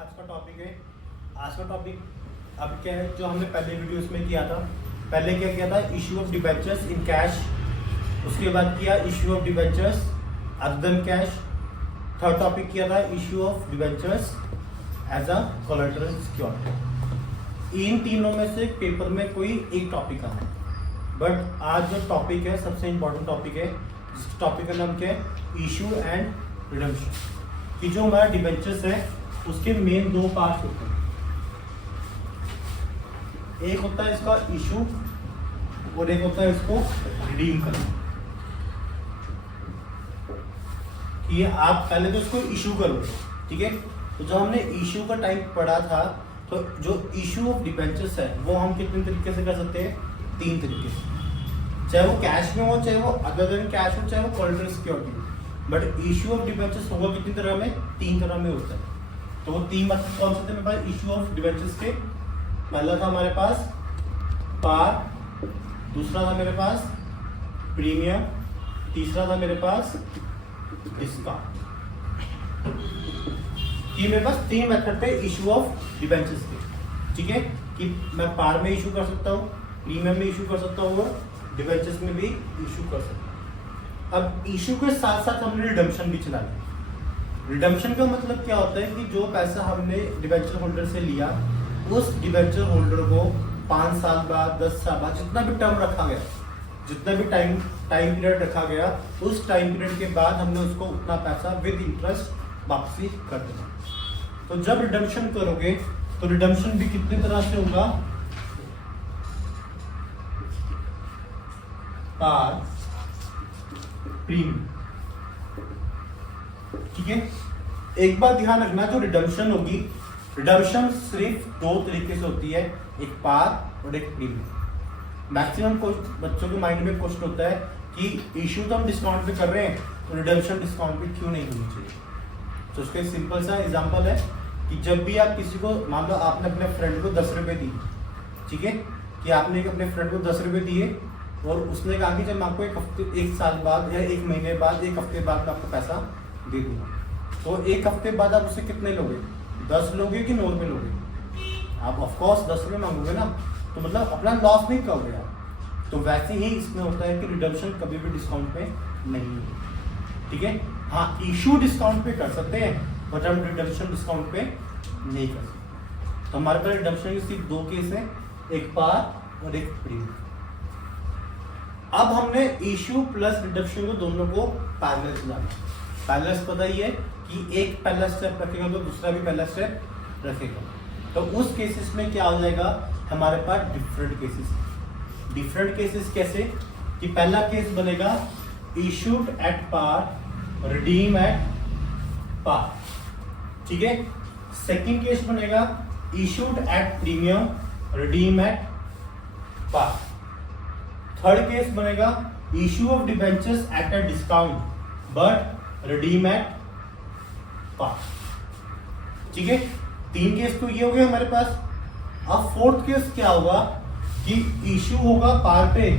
आज का टॉपिक है। आज का टॉपिक अब क्या है, जो हमने पहले वीडियोस में किया था। पहले क्या किया था, issue of debentures in cash. उसके बाद किया issue of debentures other than cash. Third topic किया था issue of debentures as a collateral security. इन तीनों में से पेपर में कोई एक टॉपिक आना है, बट आज जो टॉपिक है सबसे इम्पोर्टेंट टॉपिक है, जिस टॉपिक का नाम क्या है, इशू एंड रिडेम्पशन। कि जो हमारा डिबेंचर्स है उसके मेन दो पार्ट होते हैं। एक होता है इसका इशू और एक होता है इसको रिडीम करना। कि आप पहले तो इसको इशू करोगे, ठीक है। तो जब हमने इशू का टाइम पढ़ा था, तो जो इशू ऑफ डिबेंचर्स है वो हम कितने तरीके से कर सकते हैं, तीन तरीके से। चाहे वो कैश में हो, चाहे वो अदर देन कैश हो, चाहे वो कोलैटरल सिक्योरिटी हो। बट इशू ऑफ डिबेंचर्स होगा कितनी तरह में, तीन तरह में होता है। तो वो तीन मतलब कौन से थे मेरे पास इशू ऑफ डिबेंचर्स के? पहला था हमारे पास पार, दूसरा था मेरे पास प्रीमियम, तीसरा था मेरे पास डिस्काउंट। ये मेरे पास तीन मेथड थे इशू ऑफ डिबेंचर्स के, ठीक है। कि मैं पार में इशू कर सकता हूँ, प्रीमियम में इशू कर सकता हूँ और डिबेंचर्स में भी इशू कर सकता हूँ। अब इशू के साथ साथ हमने रिडम्पशन भी चला लिया। रिडम्पशन का मतलब क्या होता है कि जो पैसा हमने डिबेंचर होल्डर से लिया, उस डिबेंचर होल्डर को 5 साल बाद, 10 साल बाद, जितना भी टर्म रखा गया, जितना भी टाइम पीरियड रखा गया, उस टाइम पीरियड के बाद हमने उसको उतना पैसा विद इंटरेस्ट वापसी कर देना। तो जब रिडम्पशन करोगे तो रिडम्पशन भी कितनी तरह से होगा, पार, प्रीमियम, ठीक है। एक बात ध्यान रखना, जो रिडम्पशन होगी, रिडम्पशन सिर्फ दो तरीके से होती है, एक पार और एक प्रीमियम। मैक्सिमम बच्चों के माइंड में क्वेश्चन होता है कि इशू तो हम डिस्काउंट पे कर रहे हैं, तो रिडम्पशन डिस्काउंट पे क्यों नहीं होनी चाहिए। तो उसका सिंपल सा एग्जांपल है कि जब भी आप किसी को, मान लो आपने अपने फ्रेंड को 10 रुपये दिए, ठीक है, कि आपने अपने फ्रेंड को 10 रुपये दिए और उसने कहा कि जब मैं आपको एक साल बाद या एक महीने बाद, एक हफ्ते बाद मैं आपको पैसा दे दूंगा, तो एक हफ्ते बाद आप उससे कितने लोगे, 10 लोगे कि 9 रुपये लोगे? आप ऑफकोर्स 10 रुपये मांगोगे ना, तो मतलब अपना लॉस नहीं करोगे आप। तो वैसे ही इसमें होता है कि रिडम्पशन कभी भी डिस्काउंट पे नहीं है, ठीक है। हाँ, इशू डिस्काउंट पे कर सकते हैं, बट हम रिडम्पशन डिस्काउंट पे नहीं कर सकते। तो हमारे पास रिडम्पशन के सिर्फ दो केस है, एक पार और एक प्रीमियम। अब हमने इशू प्लस रिडम्पशन को दोनों को पैरेलल चलाना। पैरेलल पता ही है कि एक पहला स्टेप रखेगा तो दूसरा भी पहला स्टेप रखेगा। तो उस केसेस में क्या हो जाएगा, हमारे पास डिफरेंट केसेस। डिफरेंट केसेस कैसे, कि पहला केस बनेगा issued at par, redeem at par, ठीक है। सेकंड केस बनेगा issued at premium, redeem at par. Third case बनेगा issue of debentures at a discount but redeem at par, ठीक है। तीन केस तो ये हो गए हमारे पास। अब फोर्थ केस क्या होगा कि इशू होगा पार पे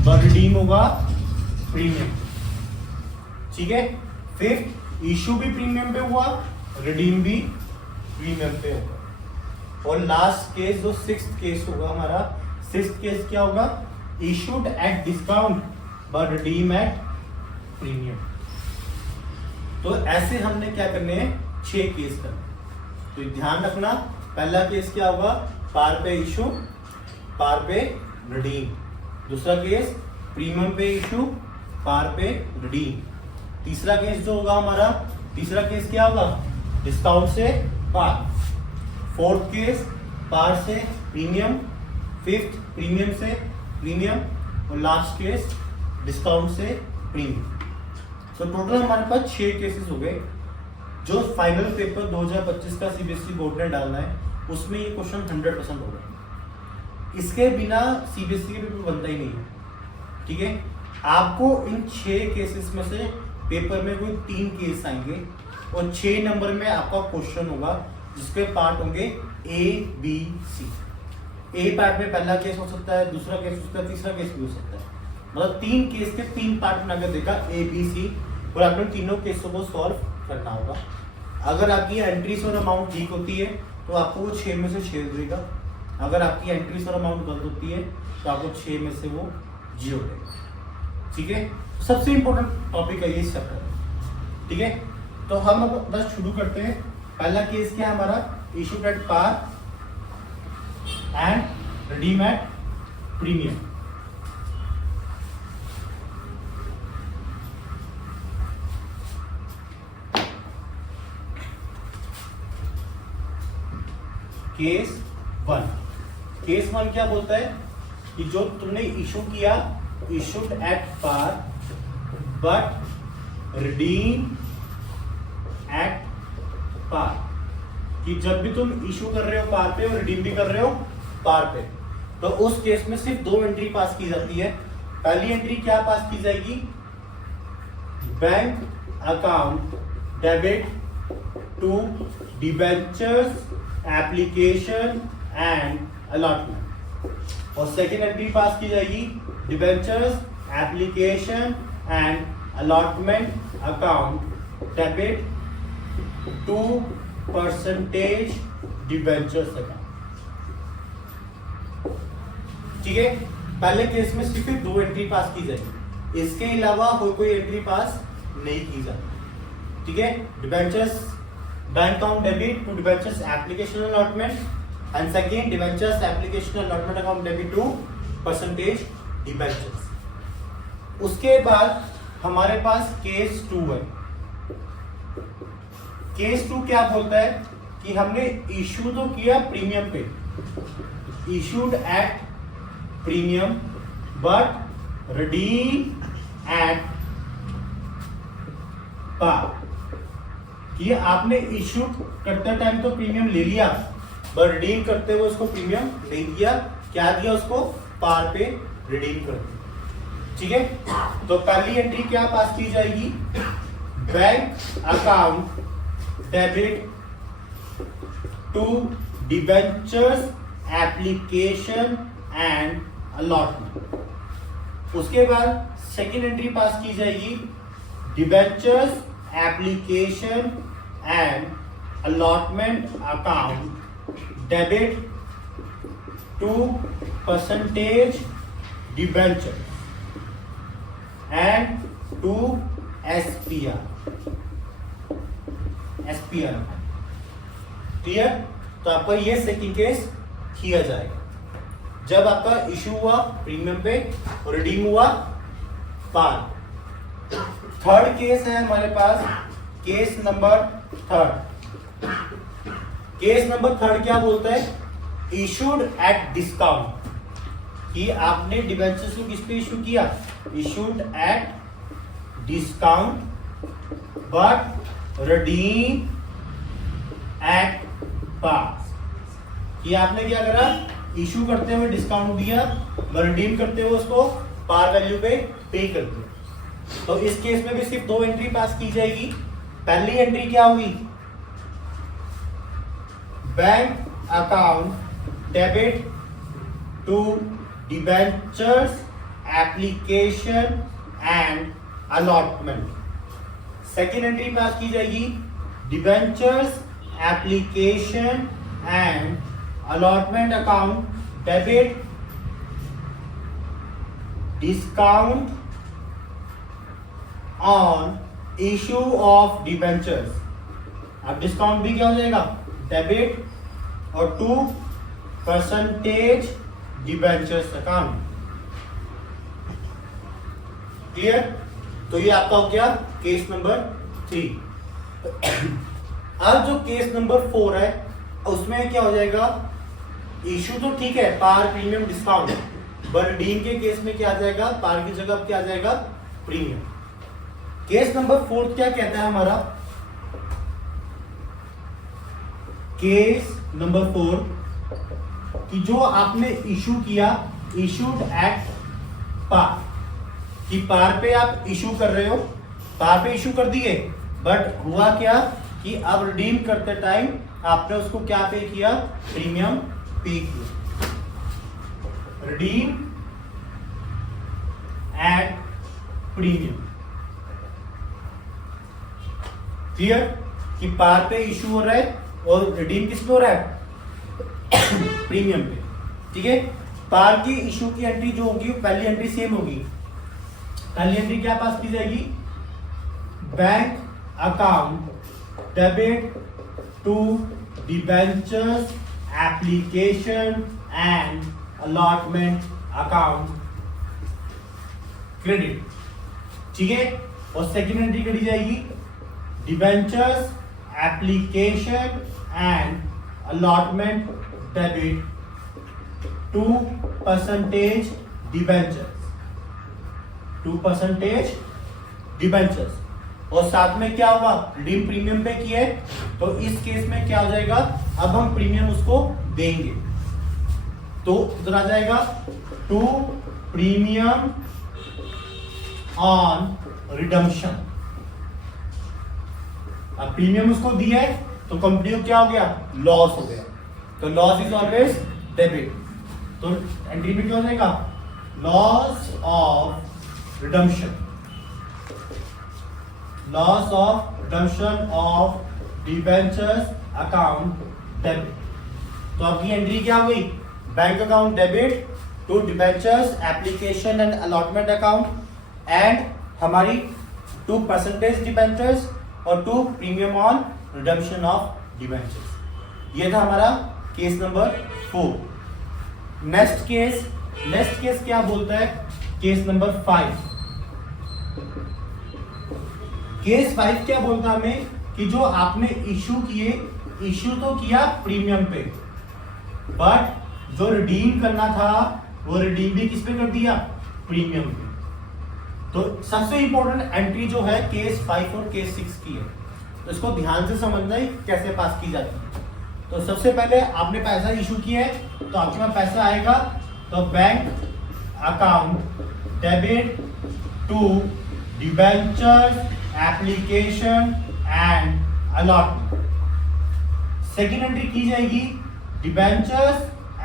बट रिडीम होगा प्रीमियम, ठीक है। फिफ्थ, इशू भी प्रीमियम पे हुआ, रिडीम भी प्रीमियम पे होगा। और लास्ट केस जो सिक्स्थ केस होगा हमारा, सिक्स्थ केस क्या होगा, issued at discount but redeem at premium. तो ऐसे हमने क्या करने हैं, 6 केस करने। तो ध्यान रखना, पहला केस क्या होगा, पार पे इशू, पार पे रिडीम। दूसरा केस प्रीमियम पे इशू, पार पे रिडीम। तीसरा केस जो होगा हमारा, तीसरा केस क्या होगा, डिस्काउंट से पार। फोर्थ केस पार से प्रीमियम, फिफ्थ प्रीमियम से प्रीमियम और लास्ट केस डिस्काउंट से प्रीमियम। तो टोटल हमारे पास 6 केसेस हो गए। जो फाइनल पेपर 2025 का सीबीएसई बोर्ड ने डालना है, उसमें ये क्वेश्चन 100% होगा। इसके बिना सीबीएसई के पेपर बनता ही नहीं है, ठीक है। आपको इन 6 केसेस में से पेपर में कोई 3 केस आएंगे और 6 नंबर में आपका क्वेश्चन होगा, जिसके पार्ट होंगे A, B, C। A part में पहला केस हो सकता है, दूसरा केस हो सकता है, तीसरा केस भी हो सकता है। मतलब 3 केस के 3 पार्ट में अगर देखा A, B, C, और आपने तीनों केसों को सॉल्व करना होगा। अगर आपकी एंट्रीज और अमाउंट ठीक होती है तो आपको वो 6 में से 6 देगा, अगर आपकी एंट्रीज और अमाउंट गलत होती है तो आपको 6 में से वो 0 देगा। ठीक है, सबसे इंपॉर्टेंट टॉपिक है ये इस चैप्टर में। ठीक है, तो हम अब बस शुरू करते हैं। पहला केस क्या है हमारा, issued at par and redeem at premium. Case 1, case 1 क्या बोलता है कि जो तुमने इशू किया, issued at par but redeem at par, कि जब भी तुम इशू कर रहे हो पार पे और रिडीम भी कर रहे हो पार पे, तो उस केस में सिर्फ 2 एंट्री पास की जाती है। पहली एंट्री क्या पास की जाएगी, bank account debit to debentures application and allotment, और सेकेंड एंट्री पास की जाएगी debentures application and allotment account debit to percentage debentures account. ठीक है, पहले केस में सिर्फ 2 एंट्री पास की जाएगी, इसके अलावा कोई एंट्री पास नहीं की जाती। ठीक है, debentures bank account debit to debentures application allotment and second debentures application allotment account debit to percentage debentures. उसके बाद हमारे पास केस 2 है। केस 2 क्या बोलता है कि हमने इशू तो किया प्रीमियम पे, issued at premium but redeem at par, ये आपने इशू करते टाइम तो प्रीमियम ले लिया, पर रिडीम करते हुए उसको प्रीमियम नहीं दिया, क्या दिया उसको, पार पे रिडीम कर दिया। ठीक है, तो पहली एंट्री क्या पास की जाएगी, bank account debit to debentures application and allotment. उसके बाद सेकेंड एंट्री पास की जाएगी debentures application and allotment account debit to percentage debenture and to SPR. Clear, तो आपका ये सेकंड केस किया जाएगा जब आपका इशू हुआ प्रीमियम पे और रिडीम हुआ पार। थर्ड केस है हमारे पास, केस नंबर 3। केस नंबर 3 क्या बोलता है, इशूड एट डिस्काउंट, कि आपने डिबेंचर्स को किस पे इशू किया, issued at discount but redeem at par, कि आपने क्या करा, इशू करते हुए डिस्काउंट दिया, रिडीम करते हुए उसको पार वैल्यू पे कर दिया। तो इस केस में भी सिर्फ 2 एंट्री पास की जाएगी। पहली एंट्री क्या होगी, bank account debit to debentures application and allotment. Second entry pass की जाएगी debentures application and allotment account debit discount on issue of debentures. अब डिस्काउंट भी क्या हो जाएगा, डेबिट और to percentage debentures account. Clear, तो ये आपका हो गया केस नंबर 3। अब जो केस नंबर 4 है उसमें क्या हो जाएगा, इशू तो ठीक है पार प्रीमियम डिस्काउंट, पर रिडीम के केस में क्या आ जाएगा, पार की जगह क्या आ जाएगा, प्रीमियम। केस नंबर 4 क्या कहता है हमारा, केस नंबर 4 कि जो आपने इशू किया, इशूड एट पार, कि पार पे आप इशू कर रहे हो, पार पे इशू कर दिए, बट हुआ क्या कि अब रिडीम करते टाइम आपने उसको क्या पे किया, प्रीमियम पे किया। Redeem at premium. क्लियर, कि पार पे इशू हो रहा है और रिडीम किस पे हो रहा है, प्रीमियम पे। ठीक है, पार की इशू की एंट्री जो होगी पहली एंट्री सेम होगी। पहली एंट्री क्या पास की जाएगी, bank account debit to debentures application and allotment account credit. ठीक है, और सेकेंड एंट्री करी जाएगी debentures application and allotment debit 2% debentures, 2% debentures. और साथ में क्या होगा, रिडीम प्रीमियम पे किया है, तो इस केस में क्या हो जाएगा, अब हम प्रीमियम उसको देंगे, तो इधर आ जाएगा टू प्रीमियम ऑन रिडम्पशन। अब प्रीमियम उसको दिया है तो कंपनी को क्या हो गया, लॉस हो गया, तो लॉस इज ऑलवेज डेबिट। तो एंट्री में क्या हो जाएगा, loss of redemption, loss of redemption of debentures account debit. तो आपकी एंट्री क्या हो गई, bank account debit to debentures application and allotment account and हमारी 2% डिबेंचर्स और 2 premium on redemption of debentures. ये था हमारा केस नंबर 4। नेक्स्ट केस क्या बोलता है, केस नंबर 5। केस 5 क्या बोलता है हमें कि जो आपने इशू तो किया प्रीमियम पे, बट जो रिडीम करना था वो रिडीम भी किस पे कर दिया, प्रीमियम पे। तो सबसे इंपॉर्टेंट एंट्री जो है केस 5 और केस 6 की है, तो इसको ध्यान से समझना है कैसे पास की जाती है। तो सबसे पहले आपने पैसा इशू किया है, तो आपके पास पैसा आएगा, तो bank account debit to debentures application and allotment. Second entry की जाएगी debentures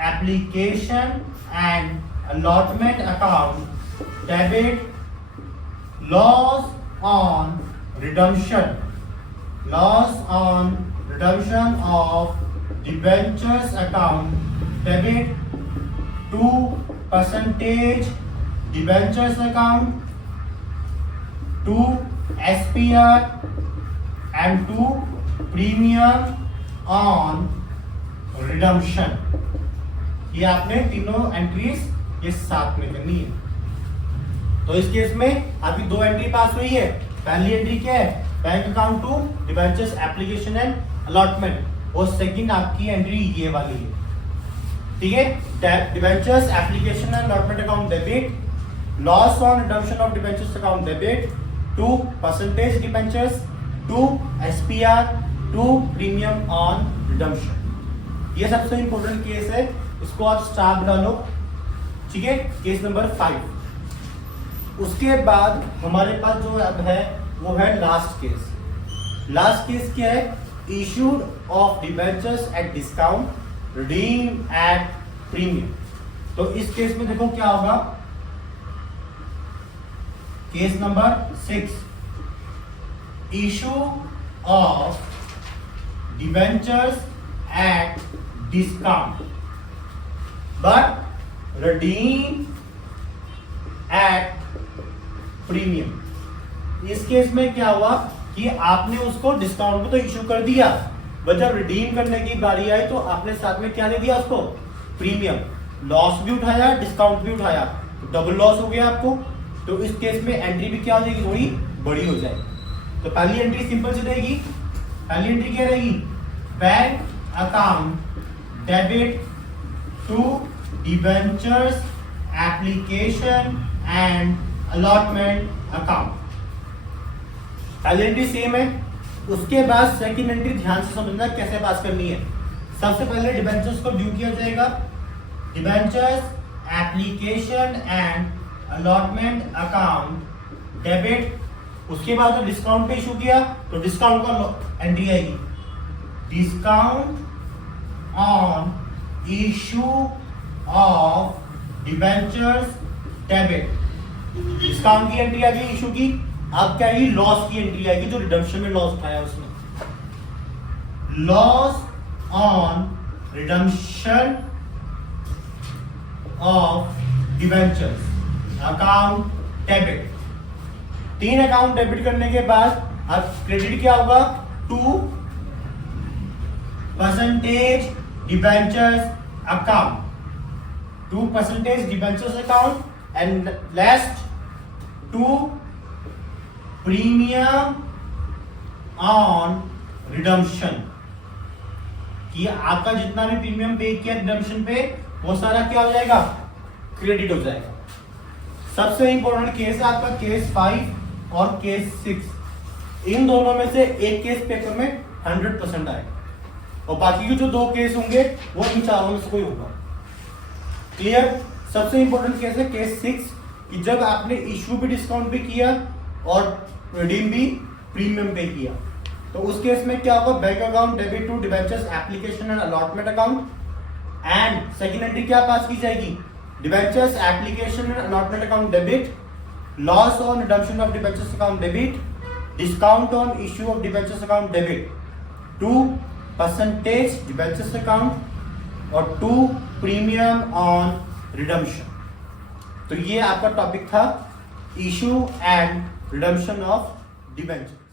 application and allotment account debit loss on redemption, loss on redemption of debentures account debit 2% debentures account 2 SPR and 2 premium on redemption. ये आपने तीनों entries ये साथ में करनी है। तो इस केस में आपकी 2 एंट्री पास हुई है। पहली एंट्री क्या है, bank account to debentures application and allotment, और सेकंड आपकी एंट्री ये वाली है। ठीक है, debentures application and allotment account debit loss on redemption of debentures account debit 2% debentures 2 SPR 2 premium on redemption. ये सबसे इंपॉर्टेंट केस है, इसको आप स्टार डालो। ठीक है, केस नंबर 5। उसके बाद हमारे पास जो अब है वो है लास्ट केस। लास्ट केस क्या है, issued of debentures at discount redeem at premium. तो इस केस में देखो क्या होगा, case number 6, issue of debentures eight discount but redeem at premium. इस केस में क्या हुआ कि आपने उसको डिस्काउंट पे तो इशू कर दिया, बट जब रिडीम करने की बारी आई तो आपने साथ में क्या दे दिया उसको, प्रीमियम। लॉस भी उठाया, डिस्काउंट भी उठाया, तो डबल लॉस हो गया आपको। तो इस केस में एंट्री भी क्या हो जाएगी, थोड़ी बड़ी हो जाएगी। तो पहली एंट्री सिंपल सी रहेगी। पहली एंट्री क्या रहेगी, bank account debit to debentures application and allotment account. पहली एंट्री सेम है। उसके बाद सेकंड एंट्री ध्यान से समझना कैसे पास करनी है। सबसे पहले डिबेंचर्स को ड्यू किया जाएगा, debentures application and allotment account debit. उसके बाद जब डिस्काउंट पे इशू किया तो डिस्काउंट का एंट्री आएगी, discount on issue of debentures debit. Discount की एंट्री आ गई इशू की। अब क्या आएगी, लॉस की एंट्री आएगी, जो रिडम्पशन में लॉस उठाया उसने। Loss on redemption of debentures, account debit. 3 account debit करने के बाद अब क्रेडिट क्या होगा, 2% debentures account, 2% debentures account and last 2 premium on redemption, कि आपका जितना भी प्रीमियम पे किया रिडम्पशन पे वो सारा क्या हो जाएगा, क्रेडिट हो जाएगा। सबसे इंपॉर्टेंट केस है आपका केस 5 और केस 6। इन दोनों में से एक केस पेपर में 100% आएगा और बाकी के जो 2 केस होंगे वो इन चारों में से कोई होगा। क्लियर। सबसे इंपॉर्टेंट केस है केस 6 कि जब आपने इश्यू भी डिस्काउंट भी किया और रिडीम भी प्रीमियम पे किया, तो उस केस में क्या होगा, bank account debit to debentures application and allotment account and second entry क्या पास की जाएगी, debentures application and allotment account debit, loss on redemption of debentures account debit, discount on issue of debentures account debit, 2% debentures account और 2 premium on redemption. तो ये आपका topic था issue and redemption of debenture.